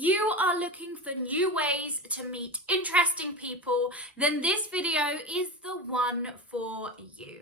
you are looking for new ways to meet interesting people, then this video is the one for you.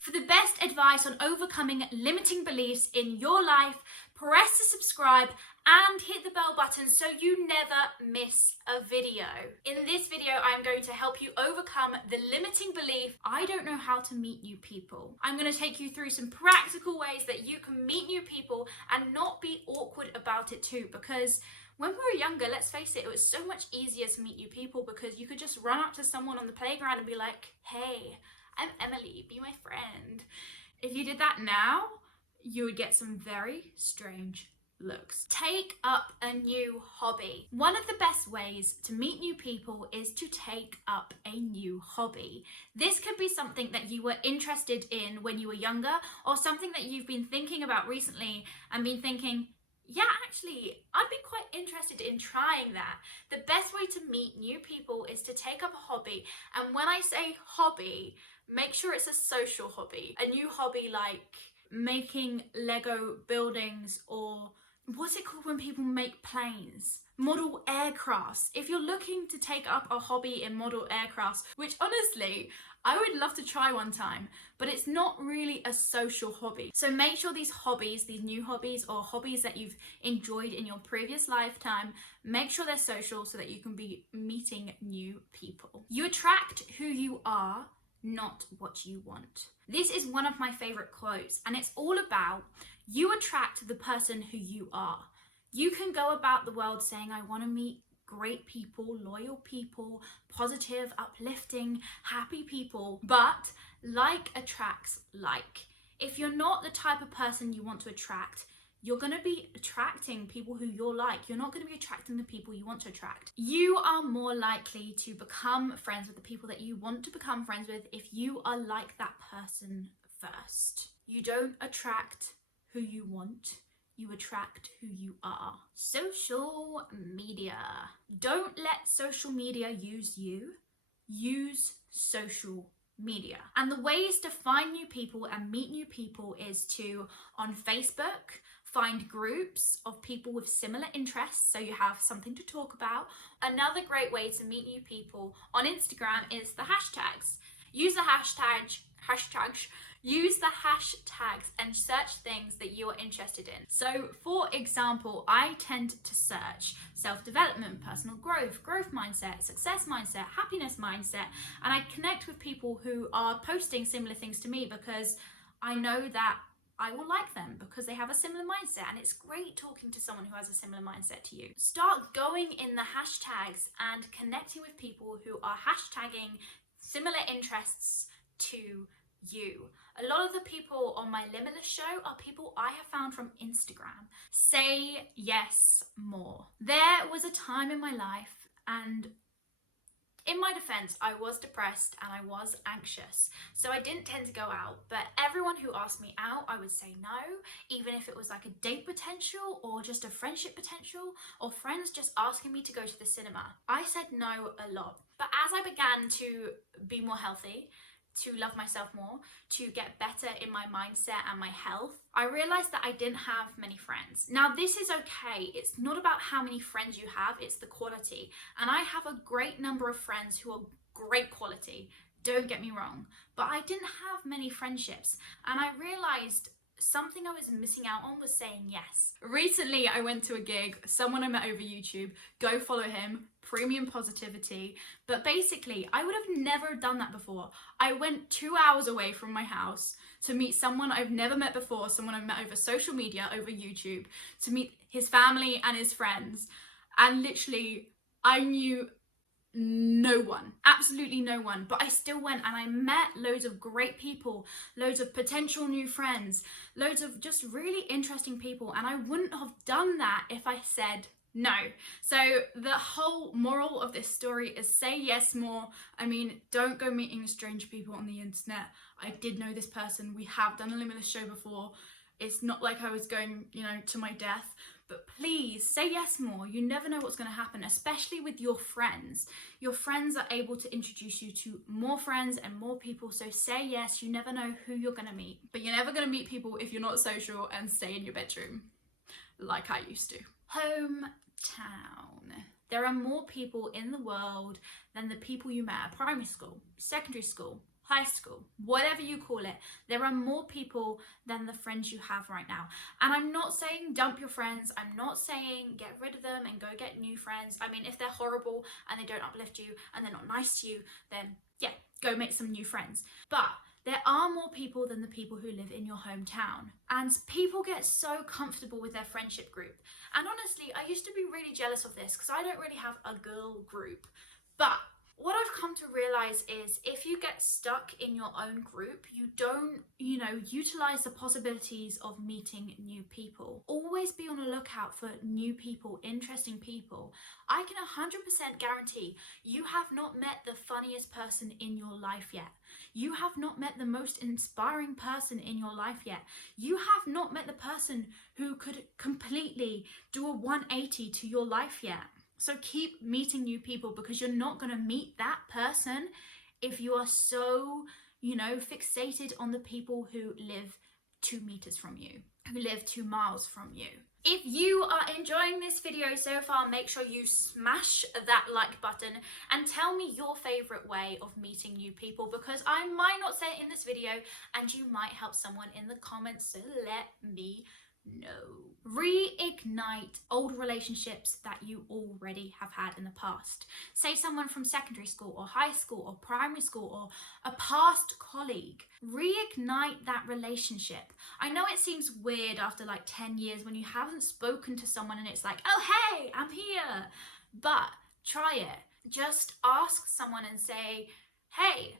For the best advice on overcoming limiting beliefs in your life, press the subscribe and hit the bell button so you never miss a video. In this video, I'm going to help you overcome the limiting belief, I don't know how to meet new people. I'm going to take you through some practical ways that you can meet new people and not be awkward about it too, because when we were younger, let's face it was so much easier to meet new people because you could just run up to someone on the playground and be like, hey, I'm Emily, be my friend. If you did that now, you would get some very strange looks. Take up a new hobby. One of the best ways to meet new people is to take up a new hobby. This could be something that you were interested in when you were younger, or something that you've been thinking about recently and been thinking, yeah, actually, I'd be quite interested in trying that. The best way to meet new people is to take up a hobby. And when I say hobby, make sure it's a social hobby. A new hobby like making Lego buildings, or what's it called when people make planes? Model aircrafts. If you're looking to take up a hobby in model aircrafts, which honestly, I would love to try one time, but it's not really a social hobby. So make sure these hobbies, these new hobbies or hobbies that you've enjoyed in your previous lifetime, make sure they're social so that you can be meeting new people. You attract who you are, not what you want. This is one of my favorite quotes, and it's all about you attract the person who you are. You can go about the world saying, I want to meet great people, loyal people, positive, uplifting, happy people, but like attracts like. If you're not the type of person you want to attract, you're going to be attracting people who you're like. You're not going to be attracting the people you want to attract. You are more likely to become friends with the people that you want to become friends with if you are like that person first. You don't attract who you want, you attract who you are. Social media. Don't let social media use you. Use social media. And the ways to find new people and meet new people is to, on Facebook, find groups of people with similar interests so you have something to talk about. Another great way to meet new people on Instagram is the hashtags. Use the hashtags and search things that you are interested in. So for example, I tend to search self-development, personal growth, growth mindset, success mindset, happiness mindset, and I connect with people who are posting similar things to me because I know that I will like them because they have a similar mindset, and it's great talking to someone who has a similar mindset to you. Start going in the hashtags and connecting with people who are hashtagging similar interests to you. A lot of the people on my Limitless show are people I have found from Instagram. Say yes more. There was a time in my life, and in my defense, I was depressed and I was anxious, so I didn't tend to go out, but everyone who asked me out, I would say no, even if it was like a date potential or just a friendship potential or friends just asking me to go to the cinema. I said no a lot, but as I began to be more healthy, to love myself more, to get better in my mindset and my health, I realized that I didn't have many friends. Now, this is okay. It's not about how many friends you have, it's the quality. And I have a great number of friends who are great quality, don't get me wrong, but I didn't have many friendships. And I realized something I was missing out on was saying yes. Recently, I went to a gig, someone I met over YouTube, go follow him, Premium Positivity. But basically, I would have never done that before. I went 2 hours away from my house to meet someone I've never met before, someone I've met over social media, over YouTube, to meet his family and his friends. And literally, I knew no one, absolutely no one, but I still went and I met loads of great people, loads of potential new friends, loads of just really interesting people, and I wouldn't have done that if I said no. So the whole moral of this story is say yes more. I mean, don't go meeting strange people on the internet. I did know this person, we have done a Limitless show before. It's not like I was going, to my death, But please say yes more. You never know what's going to happen, especially with your friends. Your friends are able to introduce you to more friends and more people. So say yes. You never know who you're going to meet. But you're never going to meet people if you're not social and stay in your bedroom like I used to. Hometown. There are more people in the world than the people you met at primary school, secondary school, high school, whatever you call it. There are more people than the friends you have right now. And I'm not saying dump your friends. I'm not saying get rid of them and go get new friends. I mean, if they're horrible and they don't uplift you and they're not nice to you, then yeah, go make some new friends. But there are more people than the people who live in your hometown. And people get so comfortable with their friendship group. And honestly, I used to be really jealous of this because I don't really have a girl group. But what I've come to realize is if you get stuck in your own group, you don't, utilize the possibilities of meeting new people. Always be on the lookout for new people, interesting people. I can 100% guarantee you have not met the funniest person in your life yet. You have not met the most inspiring person in your life yet. You have not met the person who could completely do a 180 to your life yet. So keep meeting new people because you're not going to meet that person if you are so, fixated on the people who live 2 meters from you, who live 2 miles from you. If you are enjoying this video so far, make sure you smash that like button and tell me your favorite way of meeting new people because I might not say it in this video and you might help someone in the comments, so let me know. Reignite old relationships that you already have had in the past. Say someone from secondary school or high school or primary school or a past colleague. Reignite that relationship. I know it seems weird after like 10 years when you haven't spoken to someone and it's like, oh hey, I'm here. But try it. Just ask someone and say, hey,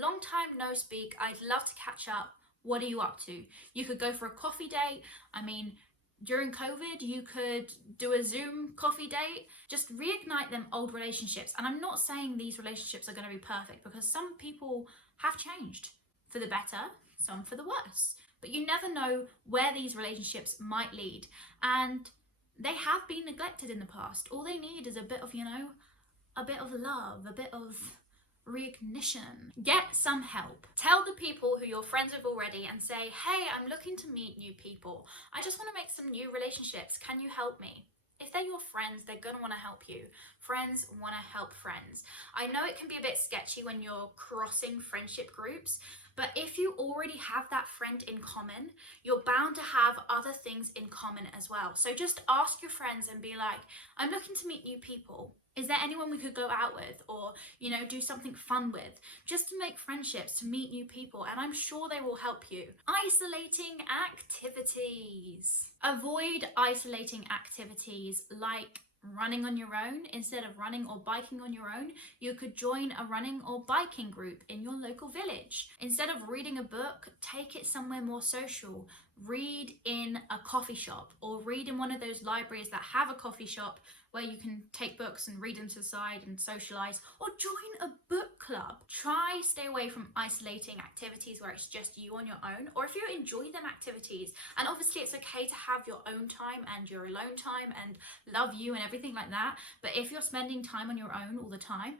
long time no speak. I'd love to catch up. What are you up to? You could go for a coffee date. I mean, during COVID, you could do a Zoom coffee date. Just reignite them old relationships. And I'm not saying these relationships are going to be perfect because some people have changed for the better, some for the worse. But you never know where these relationships might lead. And they have been neglected in the past. All they need is a bit of, a bit of love, a bit of reignition. Get some help. Tell the people who you're friends with already and say, hey, I'm looking to meet new people. I just want to make some new relationships. Can you help me? If they're your friends, they're going to want to help you. Friends want to help friends. I know it can be a bit sketchy when you're crossing friendship groups, but if you already have that friend in common, you're bound to have other things in common as well. So just ask your friends and be like, I'm looking to meet new people. Is there anyone we could go out with or, do something fun with? Just to make friendships, to meet new people, and I'm sure they will help you. Isolating activities. Avoid isolating activities like running on your own. Instead of running or biking on your own, you could join a running or biking group in your local village. Instead of reading a book, take it somewhere more social. Read in a coffee shop or read in one of those libraries that have a coffee shop where you can take books and read them to the side and socialize, or join a book club. Try stay away from isolating activities where it's just you on your own, or if you enjoy them activities, and obviously it's okay to have your own time and your alone time and love you and everything like that, but if you're spending time on your own all the time,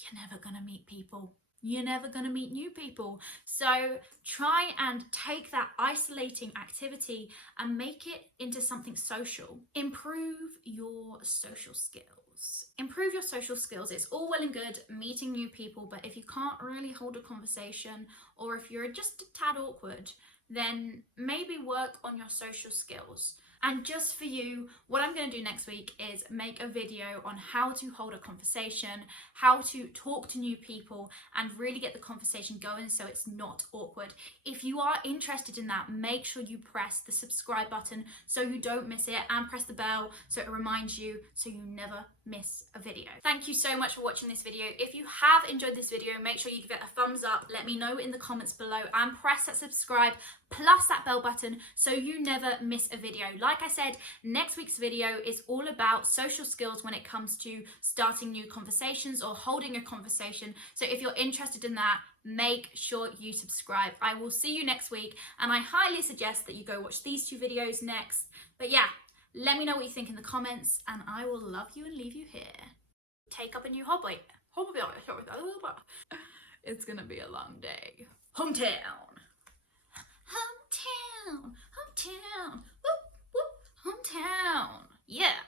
you're never gonna meet people. You're never going to meet new people. So try and take that isolating activity and make it into something social. Improve your social skills. Improve your social skills. It's all well and good meeting new people, but if you can't really hold a conversation or if you're just a tad awkward, then maybe work on your social skills. And just for you, what I'm going to do next week is make a video on how to hold a conversation, how to talk to new people, and really get the conversation going so it's not awkward. If you are interested in that, make sure you press the subscribe button so you don't miss it, and press the bell so it reminds you so you never miss a video. Thank you so much for watching this video. If you have enjoyed this video, make sure you give it a thumbs up, let me know in the comments below, and press that subscribe plus that bell button so you never miss a video. Like I said, next week's video is all about social skills when it comes to starting new conversations or holding a conversation. So if you're interested in that, make sure you subscribe. I will see you next week, and I highly suggest that you go watch these 2 videos next. But yeah, Let me know what you think in the comments, and I will love you and leave you here. Take up a new hobby. It's gonna be a long day. Hometown. Hometown. Hometown. Whoop, whoop. Hometown. Yeah.